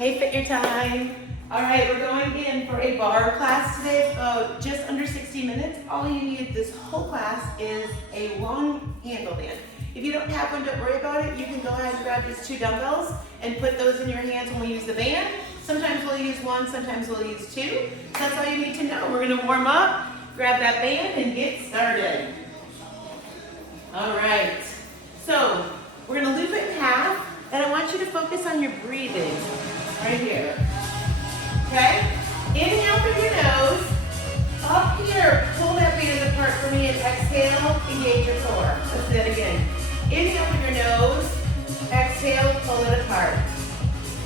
Hey, fit your time. All right, we're going in for a bar class today, just under 60 minutes. All you need this whole class is a long handle band. If you don't have one, don't worry about it. You can go ahead and grab just 2 dumbbells and put those in your hands when we use the band. Sometimes we'll use 1, sometimes we'll use 2. That's all you need to know. We're gonna warm up, grab that band, and get started. All right, so we're gonna loop it in half, and I want you to focus on your breathing right here. Okay? Inhale through your nose. Up here, pull that band apart for me and exhale, engage your core. Let's do that again. Inhale through your nose. Exhale, pull it apart.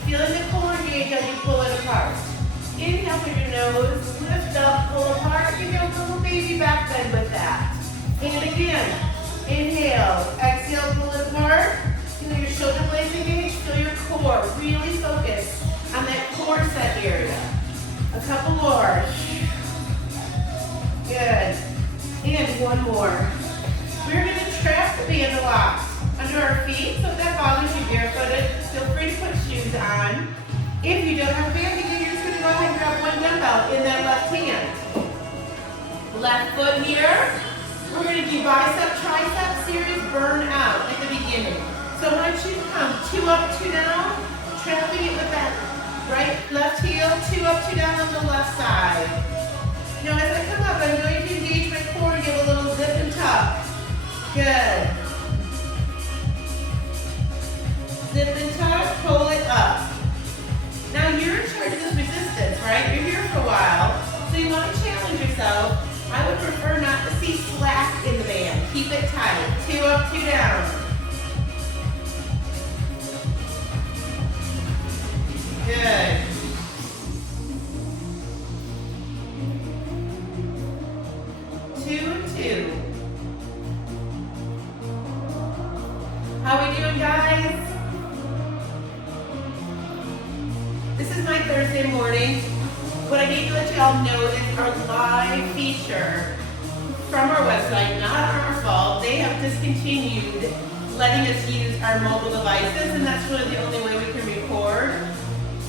Feeling the core engage as you pull it apart. Inhale through your nose. Lift up, pull apart. Give you a little baby back bend with that. And again. Inhale. Exhale, pull it apart. Feel your shoulder blades engage. Feel your core. Really focus on that core set area. A couple more. Good. And one more. We're going to trap the band locked under our feet. So if that bothers you barefooted, feel free to put shoes on. If you don't have a band, you're just going to go ahead and grab one dumbbell in that left hand. Left foot here. We're going to do bicep, tricep series burn out at the beginning. So I want you to come 2 up, 2 down, trapping it with that right, left heel, 2 up, 2 down on the left side. Now as I come up, I'm going to engage my core and give a little zip and tuck. Good. Zip and tuck, pull it up. Now you're in charge of this resistance, right? You're here for a while, so you want to challenge yourself. I would prefer not to see slack in the band. Keep it tight. 2 up, 2 down. Good. Two and 2. How we doing, guys? This is my Thursday morning. What I need to let you all know is our live feature from our website, not our fault. They have discontinued letting us use our mobile devices, and that's really the only way we can record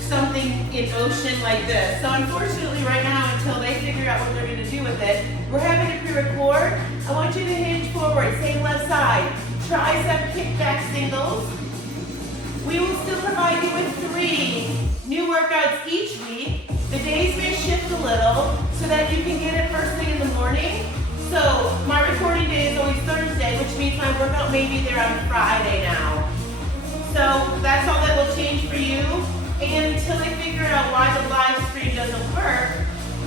something in ocean like this. So unfortunately right now, until they figure out what they're going to do with it, we're having to pre-record. I want you to hinge forward, same left side, tricep kickback singles. We will still provide you with 3 new workouts each week. The days may shift a little so that you can get it first thing in the morning. So my recording day is always Thursday, which means my workout may be there on Friday now. So that's all that will change for you. And until they figure out why the live stream doesn't work,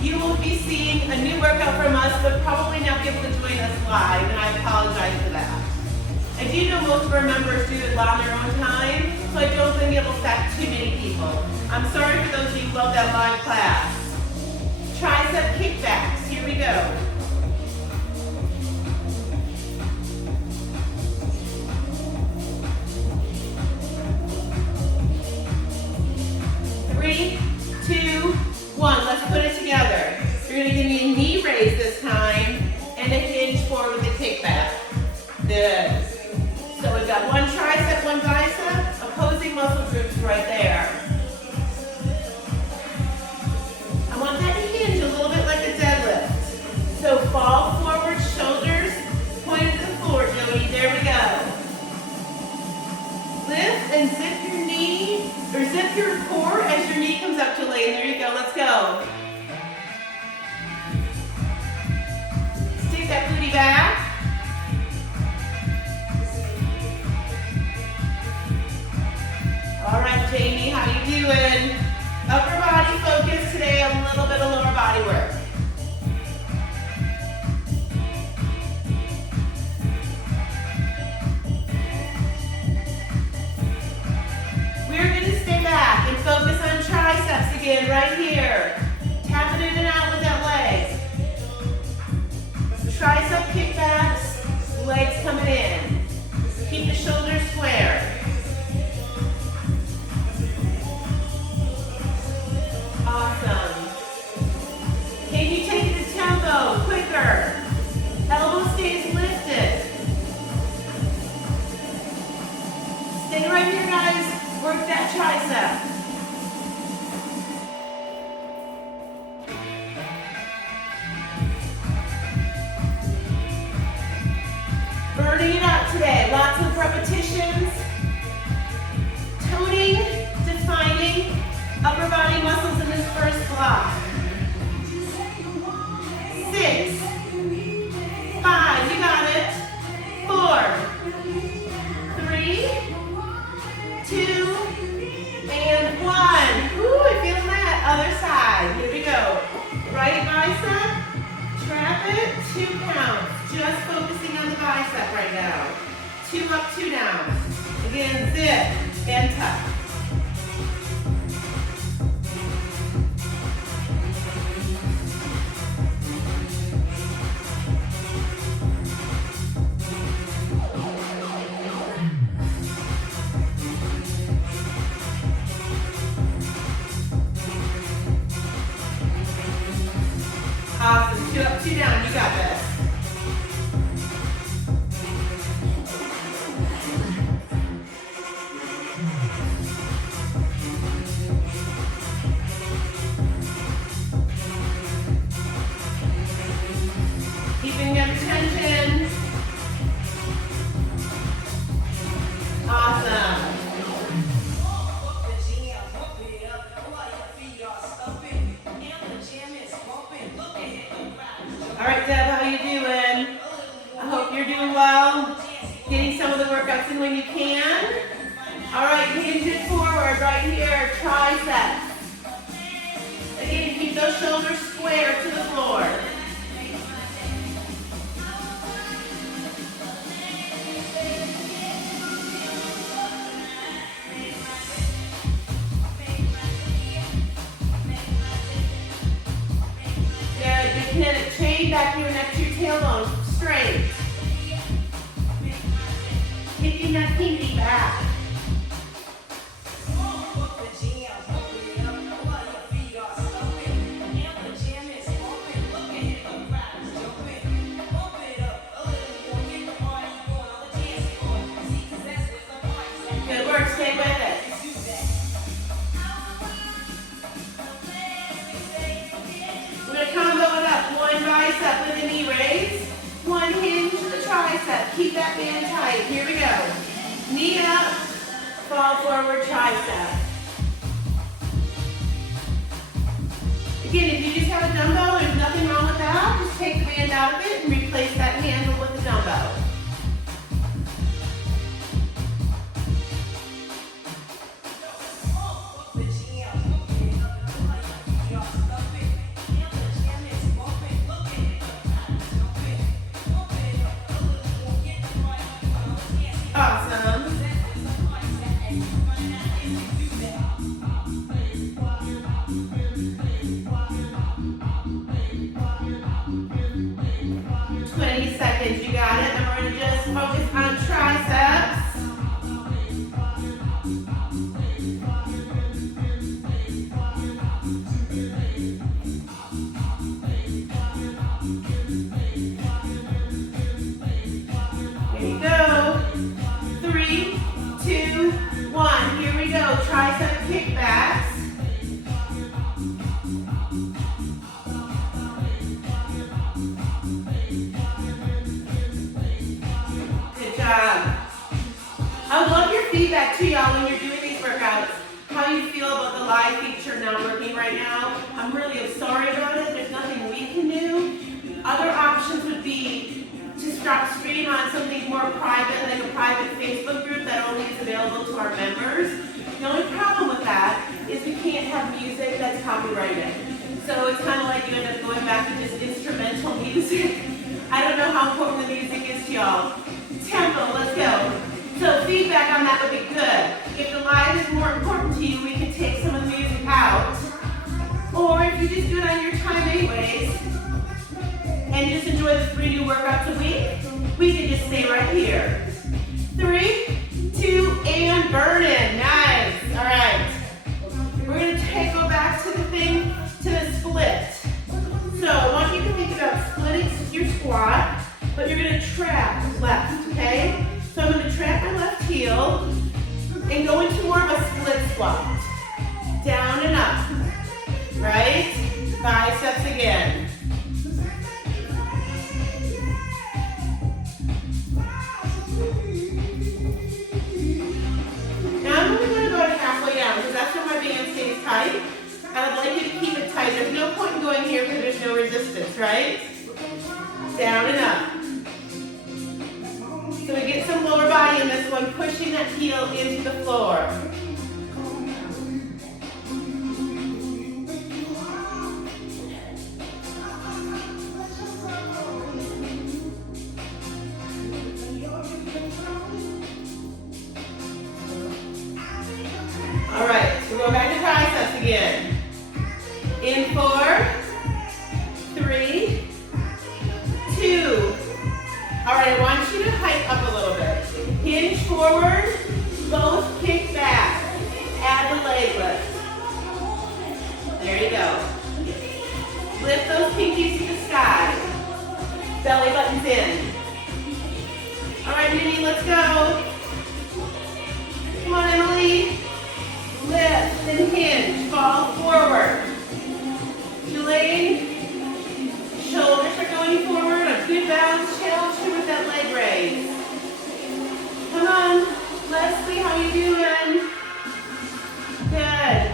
you will be seeing a new workout from us, but probably not be able to join us live, and I apologize for that. I do know most of our members do it on their own time, so I don't think it'll affect too many people. I'm sorry for those of you who love that live class. Tricep kickbacks, here we go. Three, 2, 1. Let's put it together. You're going to give me a knee raise this time and a hinge forward with a kickback. Good. So we've got 1 tricep, 1 bicep, opposing muscle groups right there. I want that to hinge a little bit like a deadlift. So fall forward, shoulders pointed to the floor, Jody. There we go. Lift and zip your knee, or zip your core as your knee comes up to lay. There you go, let's go. Stick that booty back. All right, Jamie, how you doing? Upper body focus today, a little bit of lower body work. We're going to stay back and focus on triceps again right here. Tapping in and out with that leg. Tricep kickbacks, legs coming in. Keep the shoulders square. Awesome. Can you take it to tempo, quicker? Elbow stays lifted. Stay right here, guys. Work that tricep. tricep right now. 2 up, 2 down. Again, zip and tuck. Awesome. 2 up, 2 down. You got this. Keeping your tension. Awesome. All right, Deb, how you doing? I hope you're doing well. Getting some of the workouts in when you can. All right, hinges forward right here, triceps. Again, keep those shoulders square to the floor. Kinetic chain back here next to your tailbone, straight. Kicking that pinky back. Good work, stay with it. Combo it up. 1 bicep with a knee raise. 1 hinge to the tricep. Keep that band tight. Here we go. Knee up. Fall forward tricep. Again, if you just have a dumbbell, there's nothing wrong with that. Just take the band out of it and replace that handle with the dumbbell. Awesome. 20 seconds, you got it. And we're going to just focus on triceps. Here you go. 3, 2, 1. Here we go. Tricep kickbacks. Good job. I would love your feedback too, y'all, when you're doing these workouts. How you feel about the live feature not working right now. I'm really sorry about it. There's nothing we can do. Other options would be to stop stream on something more private, like a private Facebook group that only is available to our members. The only problem with that is we can't have music that's copyrighted. So it's kind of like you end up going back to just instrumental music. I don't know how important the music is to y'all. Tempo, let's go. So feedback on that would be good. If the live is more important to you, we can take some of the music out. Or if you just do it on your time anyways, and just enjoy the 3 new workouts a week, we can just stay right here. 3, 2, and burn it. Nice. All right. We're going to go back to the thing, to the split. So I want you to think about splitting your squat, but you're going to trap left, okay? So I'm going to trap my left heel and go into more of a split squat. Down and up, right? Biceps again. Now I'm only going to go to halfway down because that's where my band stays tight. And I'd like you to keep it tight. There's no point in going here because there's no resistance, right? Down and up. So we get some lower body in this one, pushing that heel into the floor. We're going back to triceps again. In 4, 3, 2. All right, I want you to hike up a little bit. Hinge forward, both kick back. Add the leg lift. There you go. Lift those pinkies to the sky. Belly buttons in. All right, Minnie, let's go. Come on, Emily. Lift and hinge. Fall forward. Jelaine, shoulders are going forward. A good balance challenge here with that leg raise. Come on, Leslie, how you doing? Good.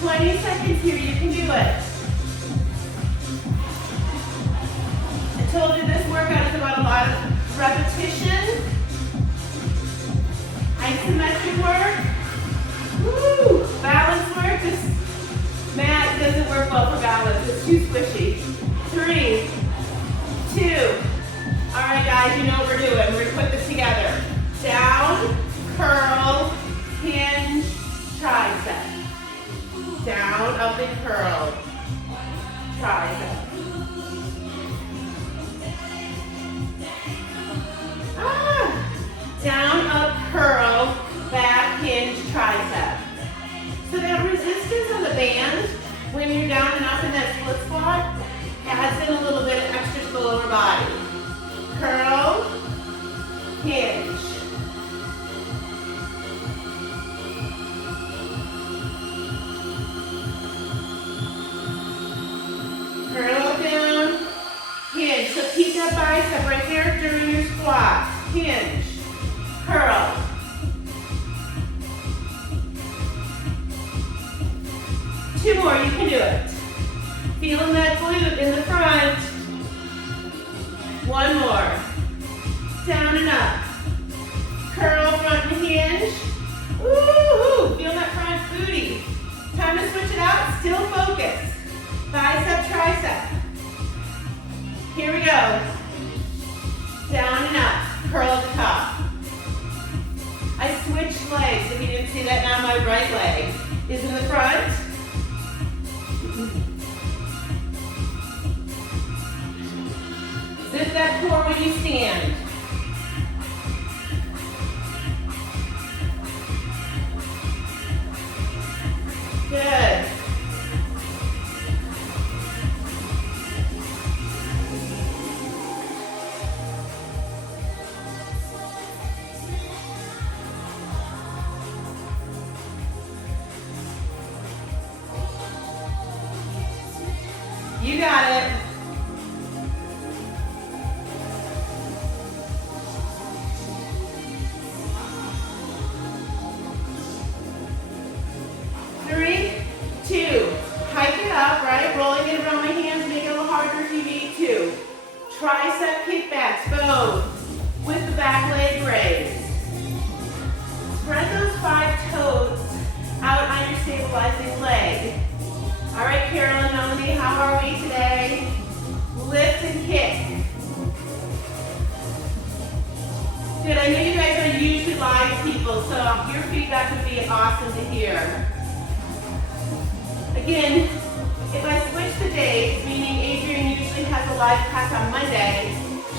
20 seconds here, you can do it. I told you this workout is about a lot of repetition, isometric work, woo, balance work. This mat doesn't work well for balance, it's too squishy. 3, 2, all right guys, you know what we're doing. We're gonna put this together. Down, curl, hinge, tricep. Down, up and curl, tricep. Down, up, curl, back, hinge, tricep. So that resistance on the band, when you're down and up in that split squat, adds in a little bit of extra to the lower body. Curl, hinge. Curl down, hinge. So keep that bicep right there during your squat. Hinge, curl. Two more, you can do it. Feeling that glute in the front. One more. Down and up. Curl, front and hinge. Woo-hoo! Feel that front booty. Time to switch it out. Still focus. Bicep, tricep. Here we go. Down and up. Curl at the top. I switched legs. If you didn't see that, now my right leg is in the front. Zip that core when you stand. Good. You got it. Rolling it around my hands, make it a little harder if you need to. Tricep kickbacks, both, with the back leg raise. Spread those 5 toes out on your stabilizing leg. All right, Carolyn, Melanie, how are we today? Lift and kick. Good, I know you guys are usually live people, so your feedback would be awesome to hear. Again, if I switch the days, meaning Adrienne usually has a live class on Monday,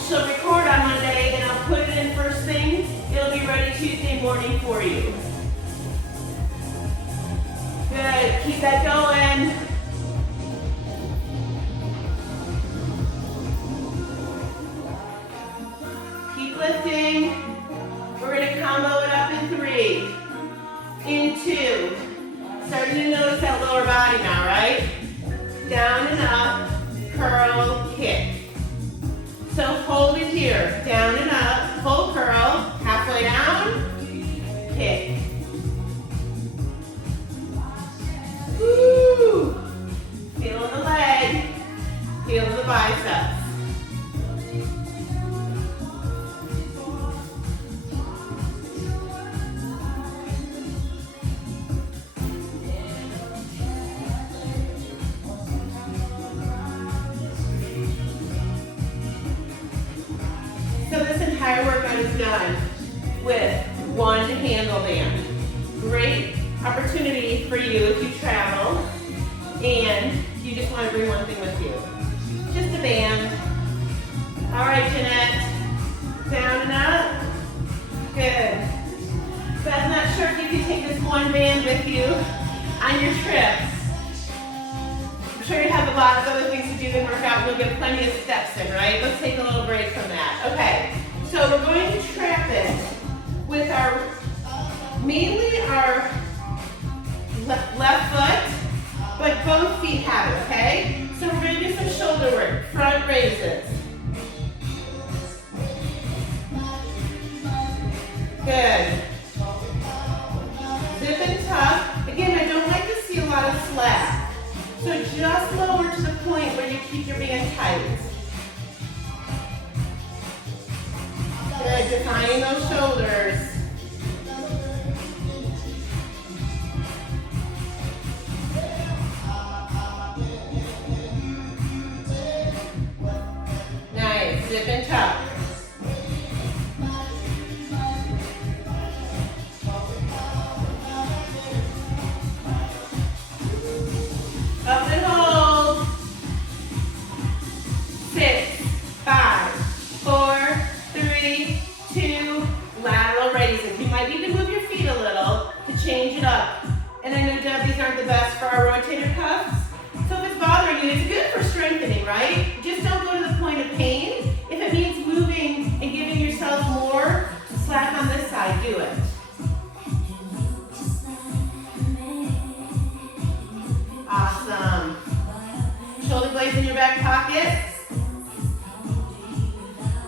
she'll record on Monday and I'll put it in first thing. It'll be ready Tuesday morning for you. Good, keep that going. Keep lifting. We're gonna combo it up in 3, in 2. Starting to notice that lower body now, right? Down and up, curl, kick. So hold it here, down and up, full curl, halfway down, kick. Woo! Feeling the leg, feeling the biceps. opportunity for you if you travel and you just want to bring one thing with you. Just a band. All right, Jeanette. Down and up. Good. But I'm not sure if you can take this one band with you on your trips. I'm sure you have a lot of other things to do than work out. We'll get plenty of steps in, right? Let's take a little break from that. Okay, so we're going to trap it with mainly our left foot, but both feet have it, okay? So we're going to do some shoulder work, front raises. Good. Zip and tuck. Again, I don't like to see a lot of slack. So just lower to the point where you keep your band tight. Good, defining those shoulders. Nice, zip and tuck. Up and hold. 6, 5, 4, 3, 2, lateral raises. You might need to move your feet a little to change it up. And I know, Deb, these aren't the best for our rotator cuffs. So if it's bothering you, it's good for strengthening, right? Just don't go to the point of pain. If it means moving and giving yourself more slack on this side, do it. Awesome. Shoulder blades in your back pocket.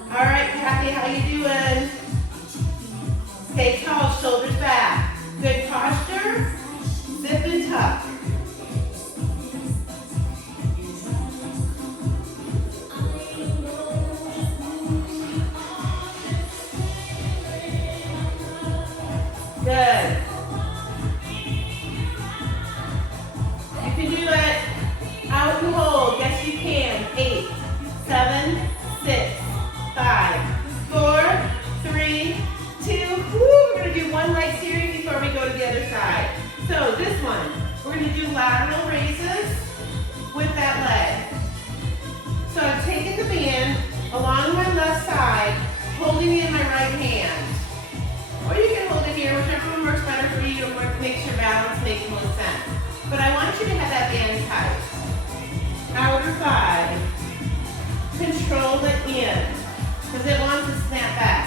All right, Kathy, how you doing? Stay tall, shoulders back. Good posture. Zip and tuck. Good. You can do it. Out and hold. Yes, you can. 8, 7, 6, 5, 4, 3, 2. Woo, we're going to do one leg series before we go to the other side. So this one, we're going to do lateral raises with that leg. So I've taken the band along my left side, holding it in my right hand. Or you can hold it here, whichever one works better for you and makes your balance make most sense. But I want you to have that band tight. Outer thigh. Control it in, because it wants to snap back.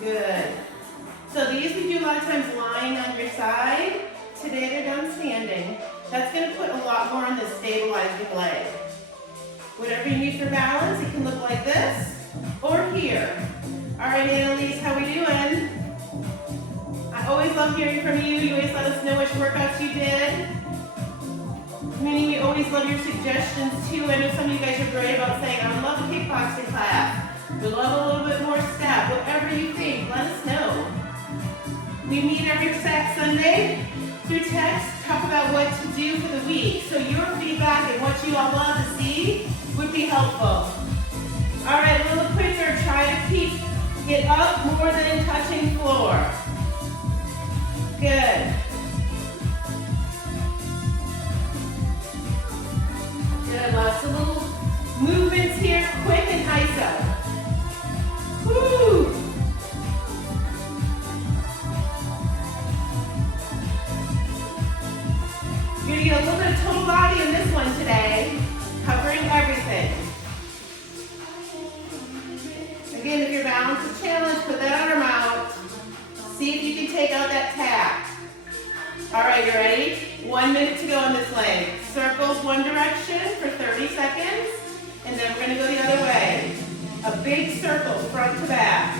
Good. So these we do a lot of times lying on your side. Today they're done standing. That's going to put a lot more on the stabilizing leg. Whatever you need for balance, it can look like this or here. All right, Annalise, how we doing? I always love hearing from you. You always let us know which workouts you did. Meaning we always love your suggestions too. I know some of you guys are great about saying, I would love a kickboxing class. We love a little bit more step. Whatever you think, let us know. We meet every Sunday through text, talk about what to do for the week. So your feedback and what you all love to see would be helpful. All right, little quicker, try to keep it up more than touching floor. Good. Good, lots of little movements here, quick and ISO. Woo! You're gonna get a little bit of total body in this one today, covering everything. Again, if your balance is challenged, put that arm out. See if you can take out that tap. All right, you ready? 1 minute to go on this leg. Circles one direction for 30 seconds, and then we're gonna go the other way. A big circle, front to back.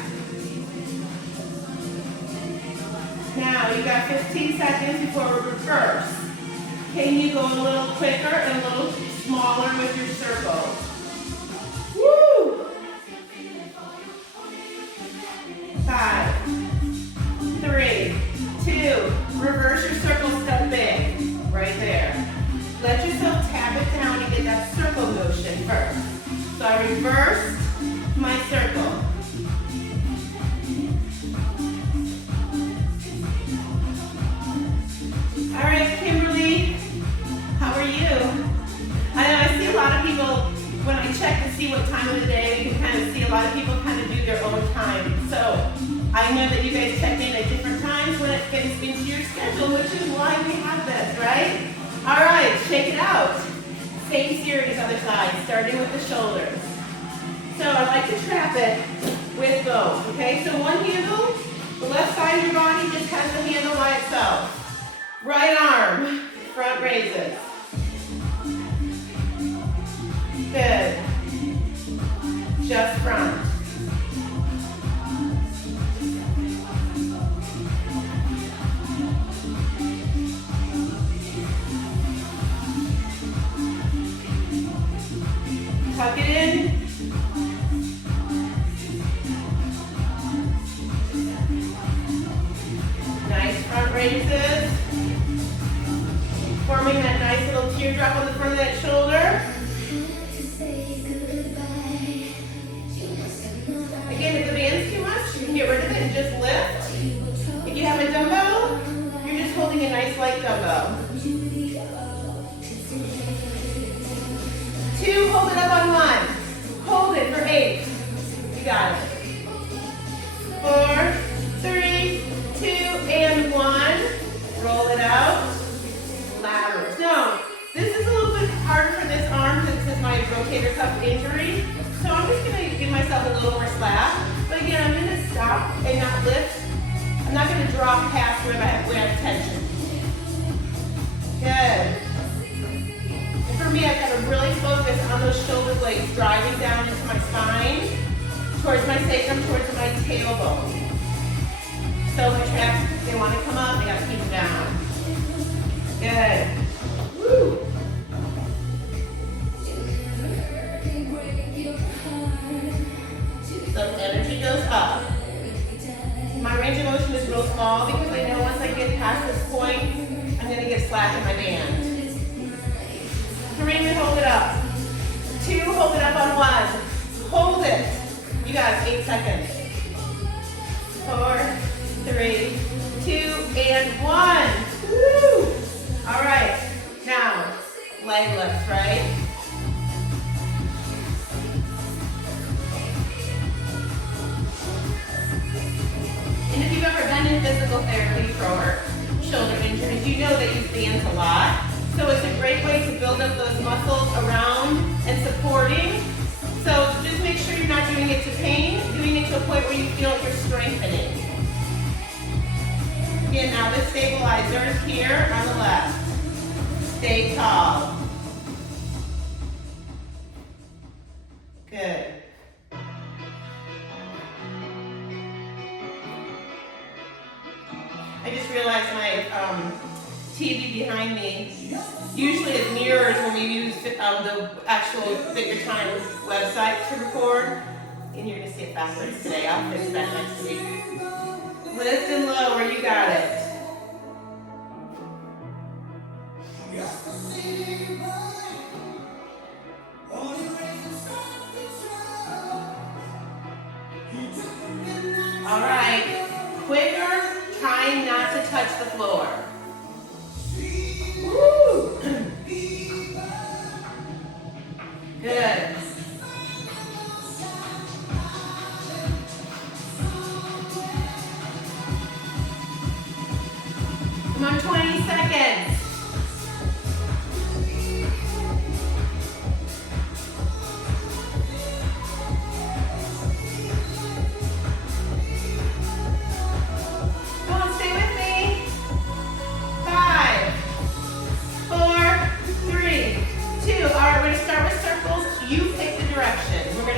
Now, you've got 15 seconds before we reverse. Can you go a little quicker and a little smaller with your circle? Woo! 5, 3, 2, reverse your circle, step big, right there. Let yourself tap it down and get that circle motion first. So I reversed my circle. I know that you guys check in at different times when it fits into your schedule, which is why we have this, right? All right, shake it out. Same series, other side, starting with the shoulders. So I like to trap it with both, okay? So one handle, the left side of your body just has the handle by itself. Right arm, front raises. Good. Just front. Tuck it in. Nice front raises. Forming that nice little teardrop on the front of that shoulder. Again, if the band's too much, you can get rid of it and just lift. If you have a dumbbell, you're just holding a nice light dumbbell. 2, hold it up on 1. Hold it for 8. You got it. 4, 3, 2, and 1. Roll it out. Laterals. Now, this is a little bit harder for this arm because this is my rotator cuff injury. So I'm just going to give myself a little more slack. But again, I'm going to stop and not lift. I'm not going to drop past where I have tension. Good. And for me, I've got to really focus on those shoulder blades driving down into my spine, towards my sacrum, towards my tailbone. So my traps, they want to come up, they got to keep them down. Good. Woo. So energy goes up. My range of motion is real small because I know once I get past this point, I'm going to get slack in my band. 3, we hold it up. 2, hold it up on 1. Hold it. You got it, 8 seconds. 4, 3, 2, and 1. Woo! All right. Now, leg lifts, right? And if you've ever been in physical therapy for shoulder injuries, you know they use bands a lot. So it's a great way to build up those muscles around and supporting. So just make sure you're not doing it to pain, doing it to a point where you feel you're strengthening. Again, now the stabilizer is here on the left. Stay tall. Good. I just realized my TV behind me usually it mirrors when we use the actual Bigger Time website to record. And you're going to see it backwards today. I'll fix that next week. Lift and lower, you got it. All right, quicker, trying not to touch the floor. Woo! Good. Come on, 20 seconds.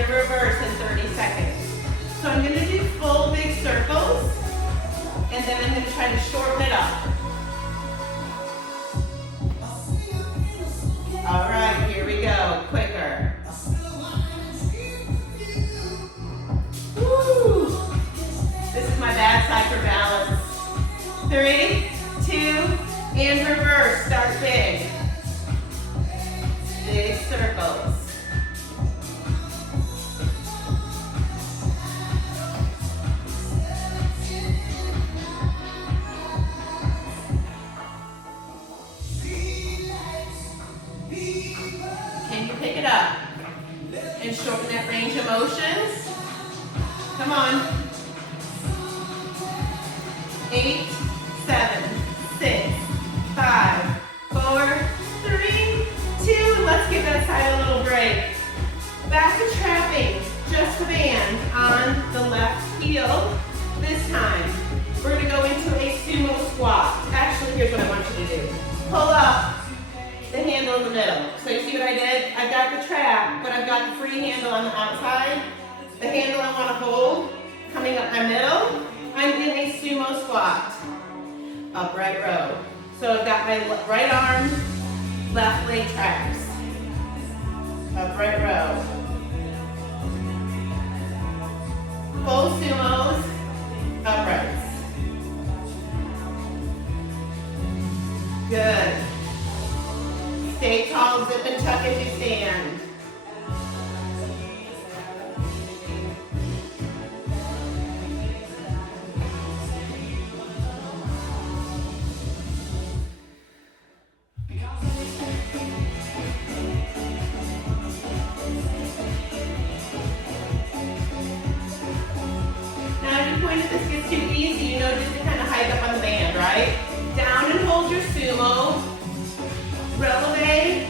Reverse in 30 seconds. So I'm going to do full big circles, and then I'm going to try to shorten it up. All right, here we go. Quicker. Woo! This is my bad side for balance. 3, 2, and reverse. Start big. Big circles. Pick it up and shorten that range of motions. Come on. 8, 7, 6, 5, 4, 3, 2. Let's give that side a little break. Back to trapping, just the band on the left heel. This time, we're gonna go into a sumo squat. Actually, here's what I want you to do. Pull up the handle in the middle. So you see what I did? I've got the trap, but I've got the free handle on the outside. The handle I want to hold, coming up my middle, I'm in a sumo squat. Upright row. So I've got my right arm, left leg traps. Upright row. Full sumos, uprights. Good. Stay tall, zip and tuck as you stand. Now at your point, if this gets too easy, you know just to kind of hike up on the band, right? Down and hold your sumo. Releve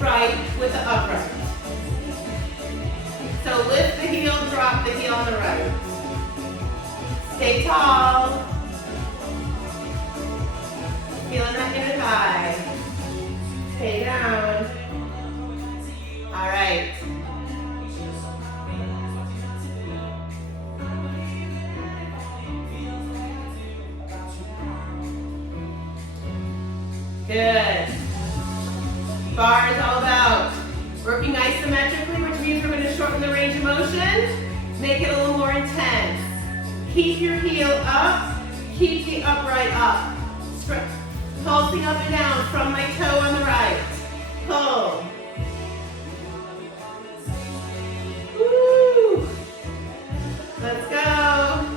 right with the upright. So lift the heel, drop the heel on the right. Stay tall. Feeling that inner thigh. Stay down. All right. Good. Barre is all about working isometrically, which means we're going to shorten the range of motion, make it a little more intense. Keep your heel up, keep the upright up. Pulsing up and down from my toe on the right. Pull. Woo. Let's go.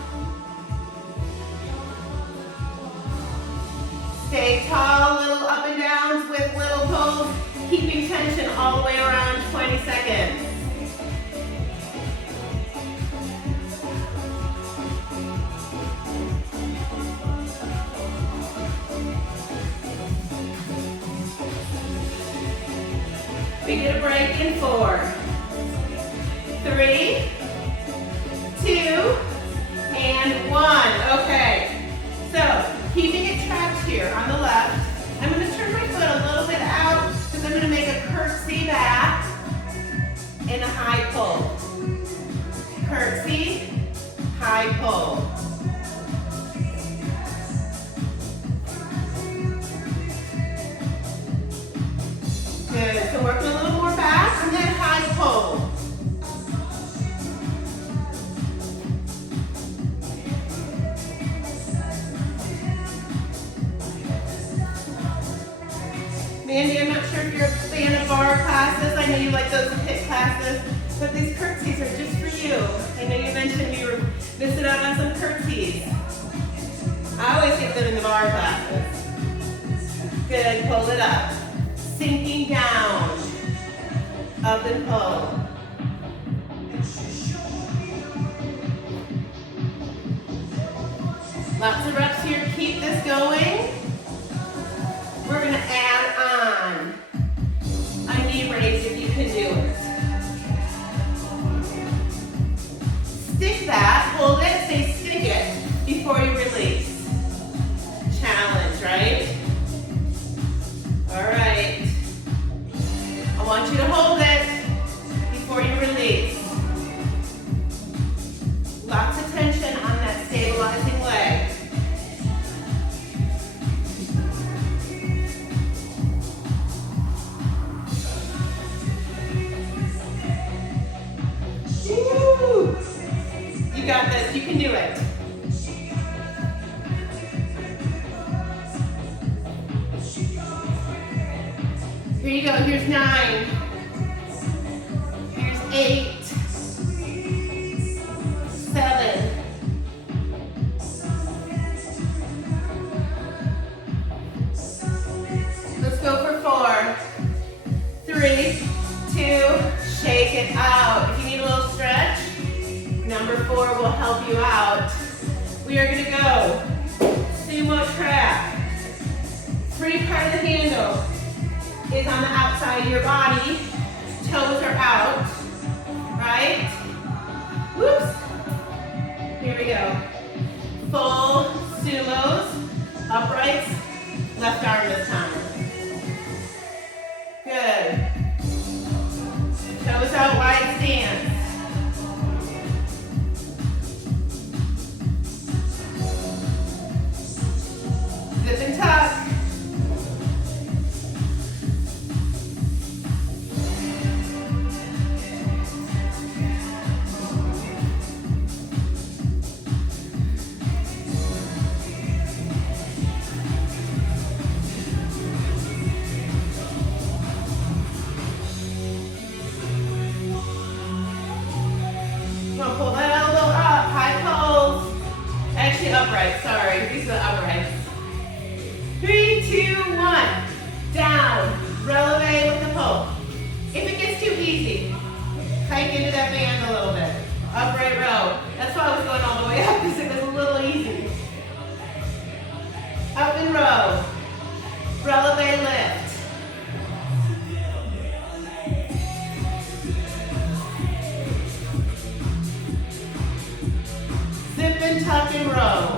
Stay tall, little up and downs with little pulls, keeping tension all the way around 20 seconds. We get a break in 4, 3, 2, and 1. Okay, so keeping it trapped here on the left. I'm going to turn my foot a little bit out because I'm going to make a curtsy back and a high pull. Curtsy, high pull. Good. So working a little more back and then high pull. Mandy, I'm not sure if you're a fan of Barre classes. I know you like those HIIT classes, but these curtsies are just for you. I know you mentioned you were missing out on some curtsies. I always get them in the Barre classes. Good, pull it up. Sinking down, up and pull. Lots of reps here, keep this going. We're gonna add on a knee raise if you can do it. Stick that, hold it, say stick it before you release. Challenge, right? All right. I want you to hold it before you release. Lots of tension on that stabilizing leg. Woo! You got this, you can do it. Here you go, here's 9. Here's 8. 7. Let's go for 4. 3, 2, shake it out. If you need a little stretch, number 4 will help you out. We are gonna go is on the outside of your body. Toes are out, right? Whoops. Here we go. Full sumos, uprights, left arm this time. Good. Toes out, wide stance. Zip and tuck. Pull that elbow up, high pose. Actually upright, sorry, these are the uprights. 3, 2, 1. Down, releve with the pull. If it gets too easy, hike into that band a little bit. Upright row. That's why I was going all the way up, because it was a little easy. Up and row. Releve lift. Zip and tuck and row.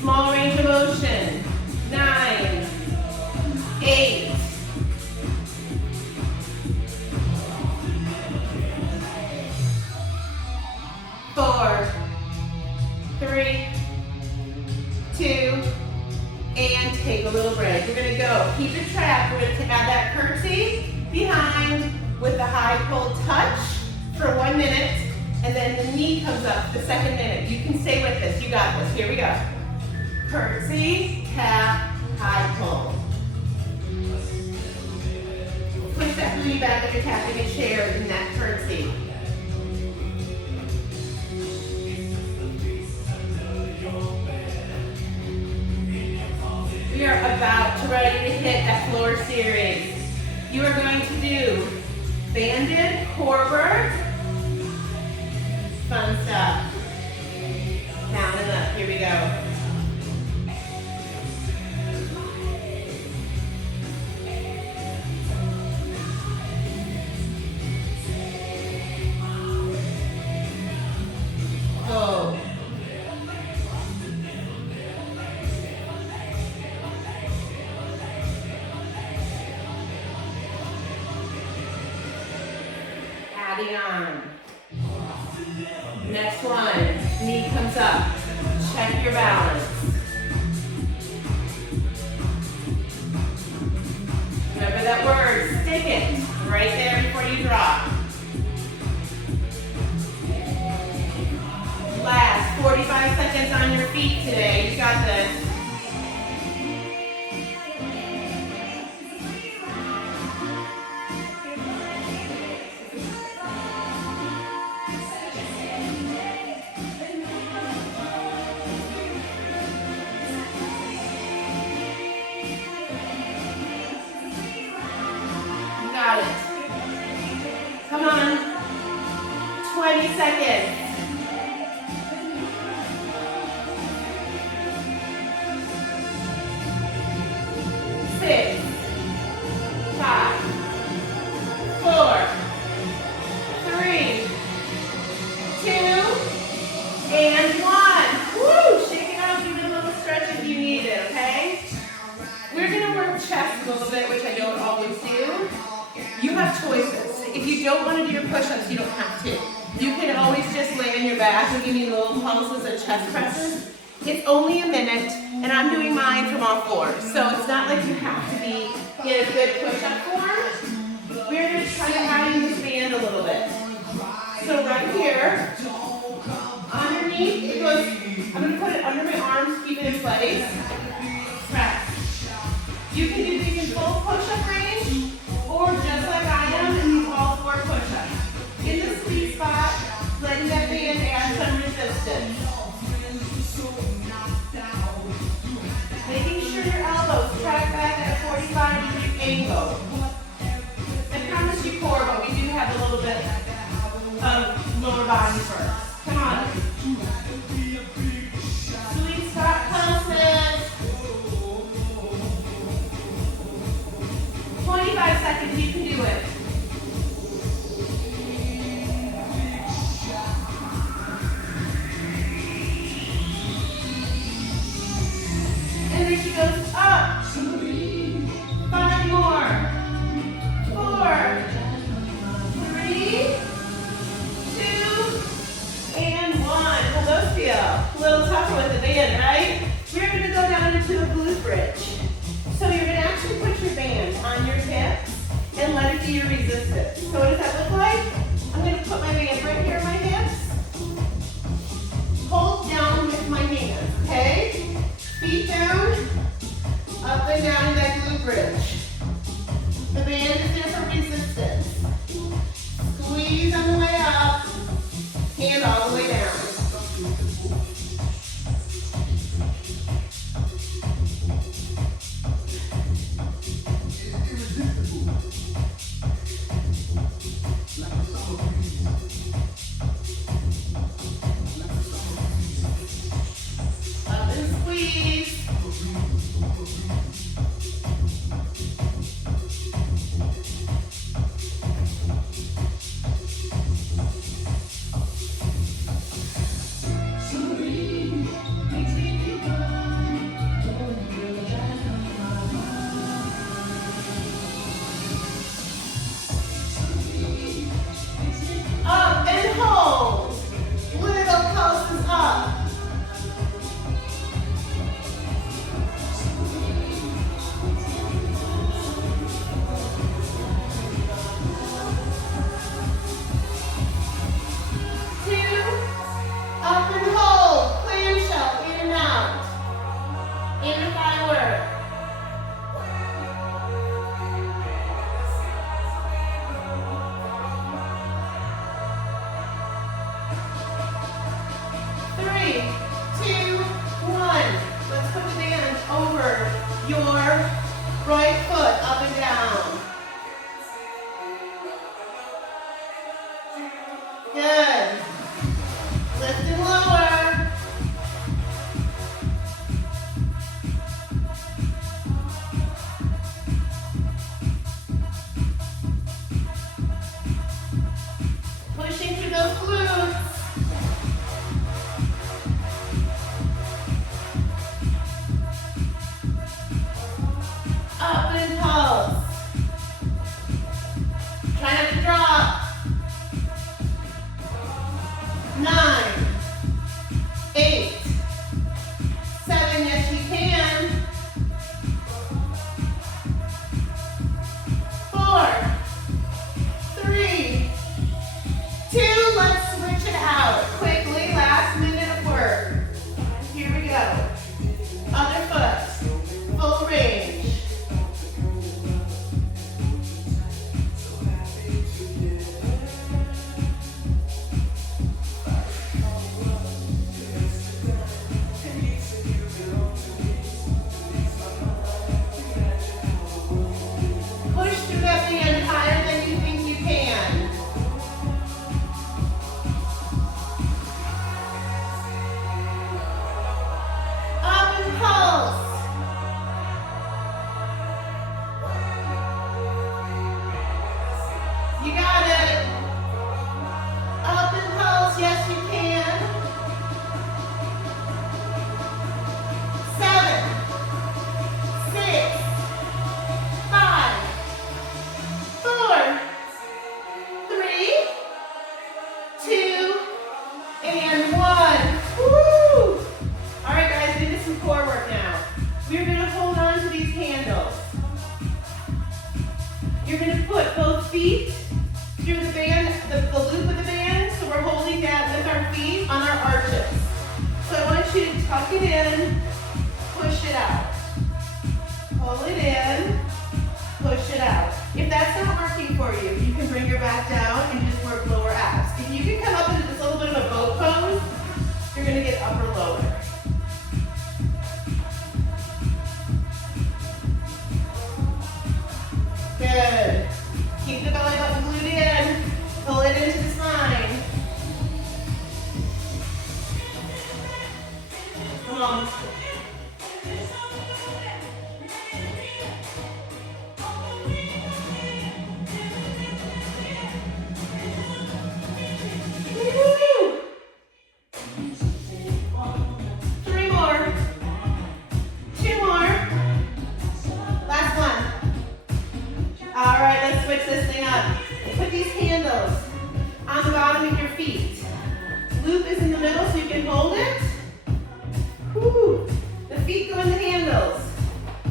Small range of motion. 9, 8. 4, 3, 2, and take a little break. We're gonna go, keep it trapped. We're gonna add that curtsy behind with the high pull touch for 1 minute, and then the knee comes up the second minute. You can stay with this, you got this, here we go. Curtsy, tap, high pull. Push that knee back like you're tapping a chair in that curtsy. We are about to ready to hit that floor series. You are going to do banded forward. Fun stuff. Down and up, here we go. Go. Adding on. Next one, knee comes up. Check your balance. Remember that word, stick it right there before you drop. Last 45 seconds on your feet today. You got this. Got it. Come on. 20 seconds. 6, 5, 4, 3, 2, and 1. Woo! Shake it out, give it a little stretch if you need it, okay? We're gonna work chest a little bit, which I don't always do. You have choices. If you don't want to do your push-ups, you don't have to. You can always just lay on your back and give me little pulses of chest presses. It's only a minute, and I'm doing mine from all fours. So it's not like you have to be in a good push-up form. we're going to try to hide this band a little bit. So right here, underneath, it goes, I'm going to put it under my arms, keep it in place. Press. You can do these in full push-up range, or just like I am, and do all 4 push-ups. In the sweet spot, letting that band add some resistance. Making sure your elbows track back at a 45-degree angle. I promise you core, but we do have a little bit of lower body first. Come on. Sweet spot pulses. 25 seconds, you can do it. And then she goes up. 5 more. 4, 3, 2, and 1. How those feel? A little tougher with the band, right? We're going to go down into a glute bridge. So you're going to actually put your band on your hips and let it be your resistance. So what does that look like? I'm going to put my band right here on my hips. Hold down with my hands, okay? Feet down, up and down in that glute bridge. The band is there for resistance. Squeeze on the way up, and all the way down. Up and squeeze. Up and hold. Little pulses up. Up and hold, clamshell, in and out. In the firework. 3, 2, 1. Let's put the band over your right foot, up and down. Good. Lift and lower. Pushing through those glutes. You're going to put both feet through the band, the loop of the band, so we're holding that with our feet on our arches. So I want you to tuck it in, push it out. Pull it in, push it out. If that's not working for you, you can bring your back down and just work lower abs. If you can come up into this little bit of a boat pose, you're going to get upper lower. Good. Keep the belly button glued in. Pull it into the spine. Come on. Woo-hoo. 3 more. 2 more. Last one. All right, let's switch this thing up. Put these handles on the bottom of your feet. Loop is in the middle so you can hold it. Whew. The feet go in the handles.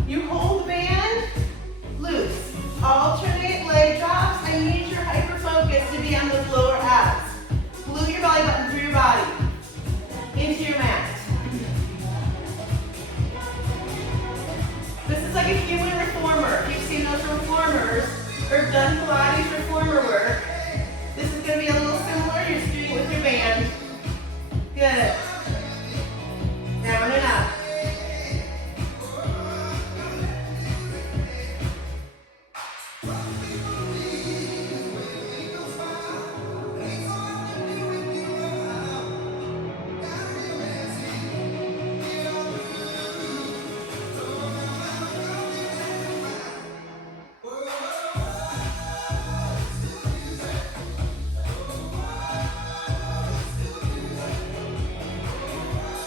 You hold the band, loose. Alternate leg drops. I need your hyper focus to be on those lower abs. Glue your belly button through your body, into your mat. This is like a human reformer. If you've seen those reformers or done Pilates reformer work, this is going to be a little similar. You're just doing it with your band. Good. Down and up.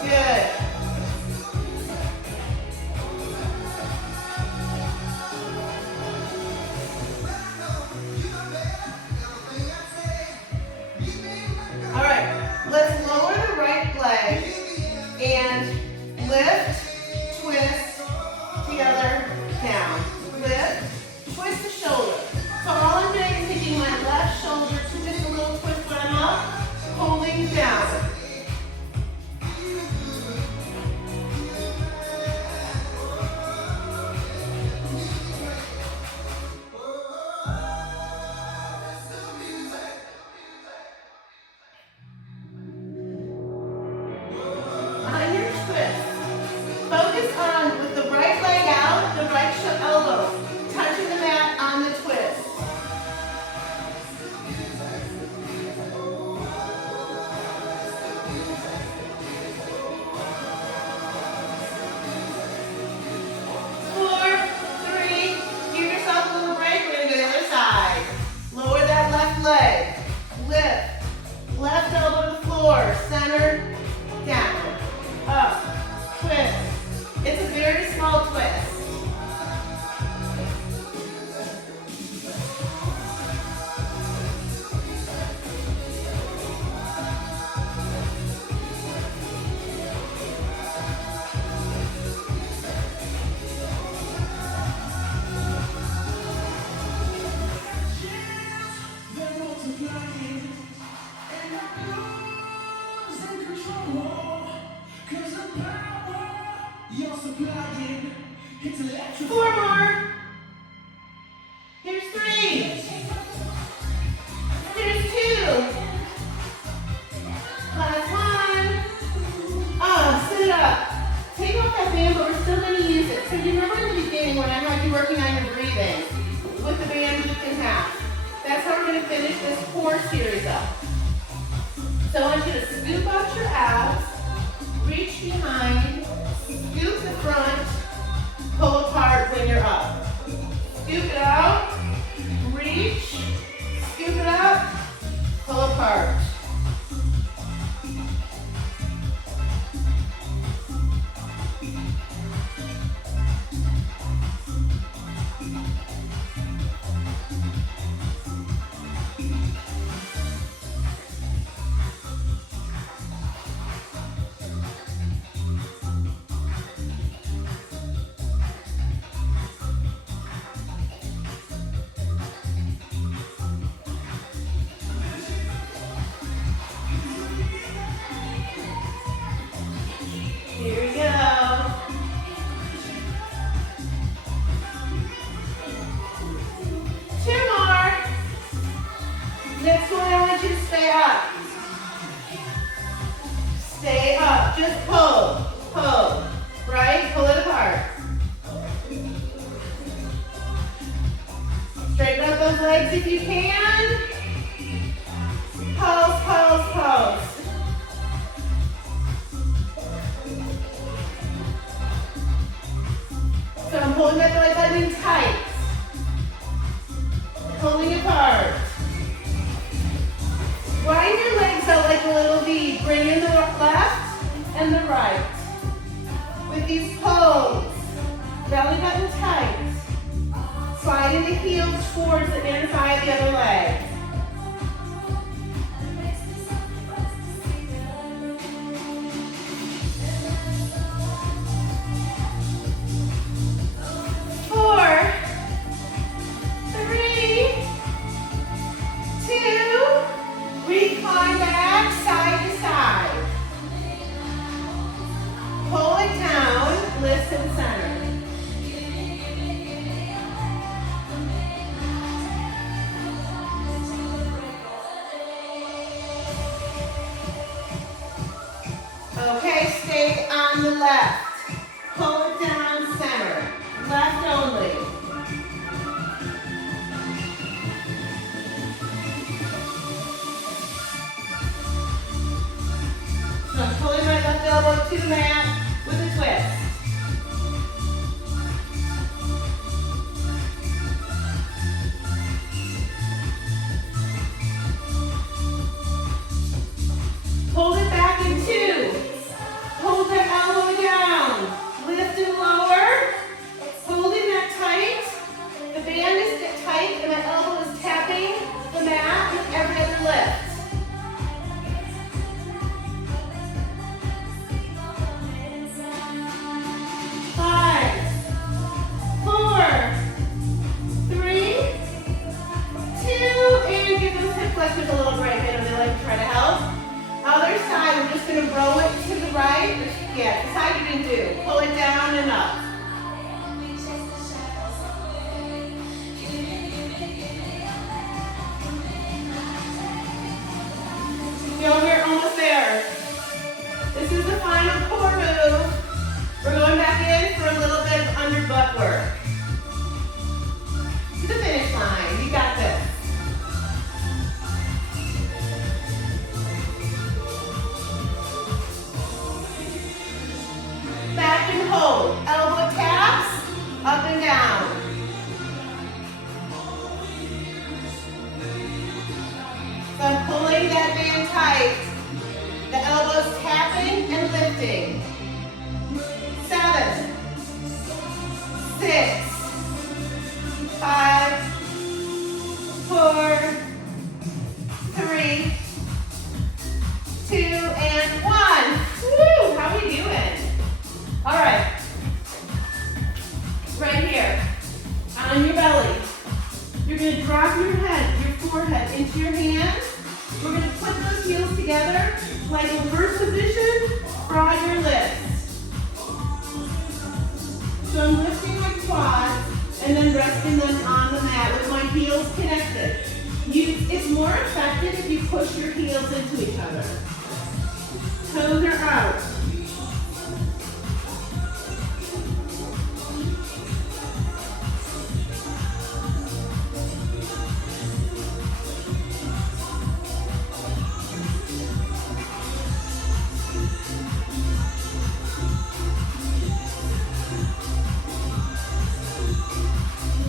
Good. All right, let's lower the right leg and lift, twist, together, down. Lift, twist the shoulder. So all I'm doing is taking my left shoulder to just a little twist when I'm up, holding down. Focus on, with the right leg out, the right elbow, touching the mat on the twist. Four, three, give yourself a little break. We're going to go to the other side. Lower that left leg. Lift. Left elbow to the floor. Center, down, up, twist. It's a very small twist. Four more. Here's 3. Here's 2. Last one. Sit it up. Take off that band, but we're still going to use it. So you remember in the beginning when I had you working on your breathing with the band looped in half. That's how we're going to finish this core series up. So I want you to scoop out your abs, reach behind, scoop the front, pull apart when you're up. Scoop it out, reach, scoop it up, pull apart. Just if you can, pulse, pulse, pulse. So I'm holding my belly button in tight. Pulling apart. Widen your legs out like a little V. Bring in the left and the right. With these pulls, belly button tight. Sliding the heels towards the inner thigh of the other leg. Recline back, side to side. Pull it down, lift to the center. Okay, stay on the left. Pull it down, center. Left only. So I'm pulling my left elbow to the mat with a twist. Hold it back in two. Hold that elbow down. Lift and lower. Holding that tight. The band is tight and my elbow is tapping the mat with every other lift. 5, 4, 3, 2, and give those hip flexors a little break. I know they like to try to help. Other side, we're just going to roll it to the right. Yeah, the side you didn't do. Pull it down and up. We're almost there. This is the final core move. We're going back in for a little bit of under butt work. To the finish line. You got this. Back and hold. Elbow taps, up and down. So I'm pulling that band tight. The elbows tapping and lifting. 7, 6, 5, 4, 3, 2, and 1. Woo! How are we doing? All right. Right here, on your belly. You're going to drop your head, your forehead into your hands. We're going to put those heels together like a reverse position. Broad your lifts. So I'm lifting my quads and then resting them on the mat with my heels connected. It's more effective if you push your heels into each other. Toes are out.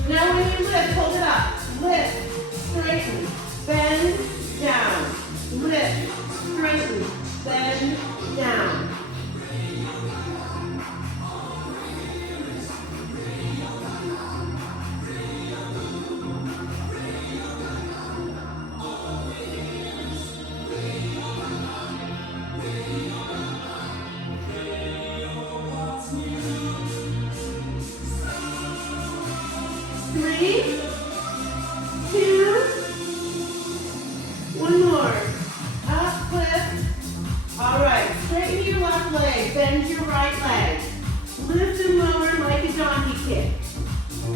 Now when you lift, hold it up. Lift, straighten, bend, down. Lift, straighten, bend, down.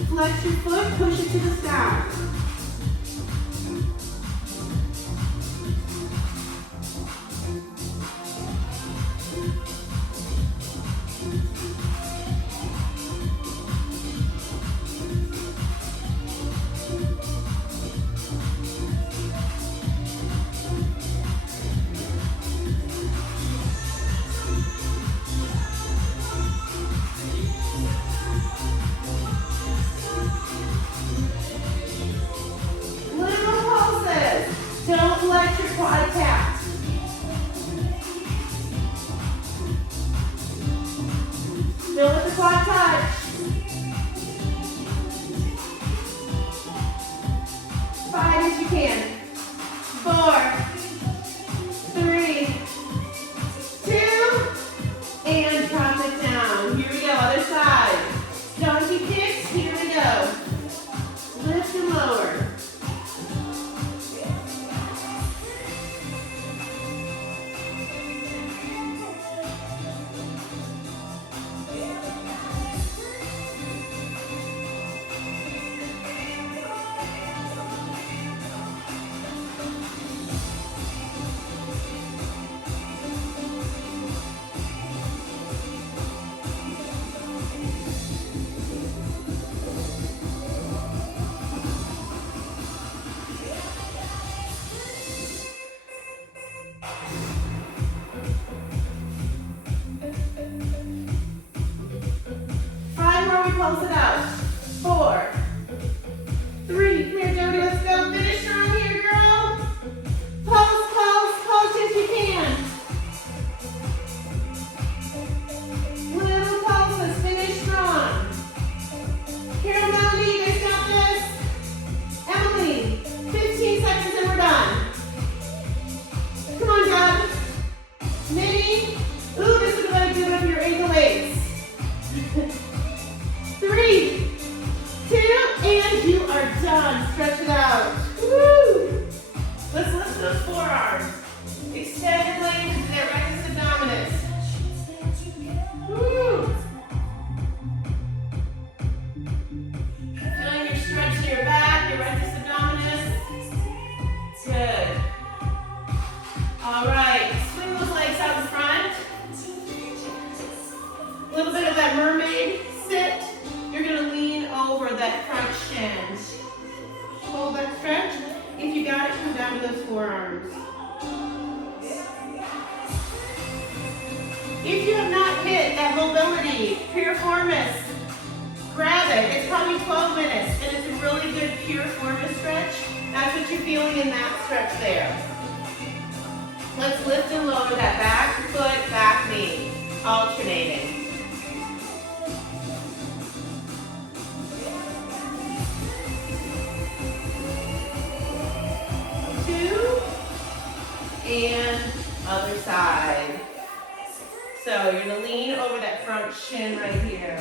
Flex your foot, push it to the sky. pulse it out. 4, 3, come here, Jody, let's go. Finish strong here, girl. Pulse, pulse, pulse if you can. Little pulses, finish strong. Carol, Melanie, you guys got this? Emily, 15 seconds and we're done. Come on, Dad. Minnie, ooh, this is going to give up your ankle weights. 3, 2, and you are done. Stretch it out. Woo! Let's lift those forearms. Extend length to that rectus abdominis. Woo! Feeling your stretch to your back, your rectus abdominis. Good. All right, swing those legs out in front. A little bit of that mermaid sit. You're gonna lean over that front shin. Hold that stretch. If you got it, come down to those forearms. If you have not hit that mobility, piriformis, grab it. It's probably 12 minutes, and it's a really good piriformis stretch. That's what you're feeling in that stretch there. Let's lift and lower that back foot, back knee, alternating. 2, and other side. So you're gonna lean over that front shin right here.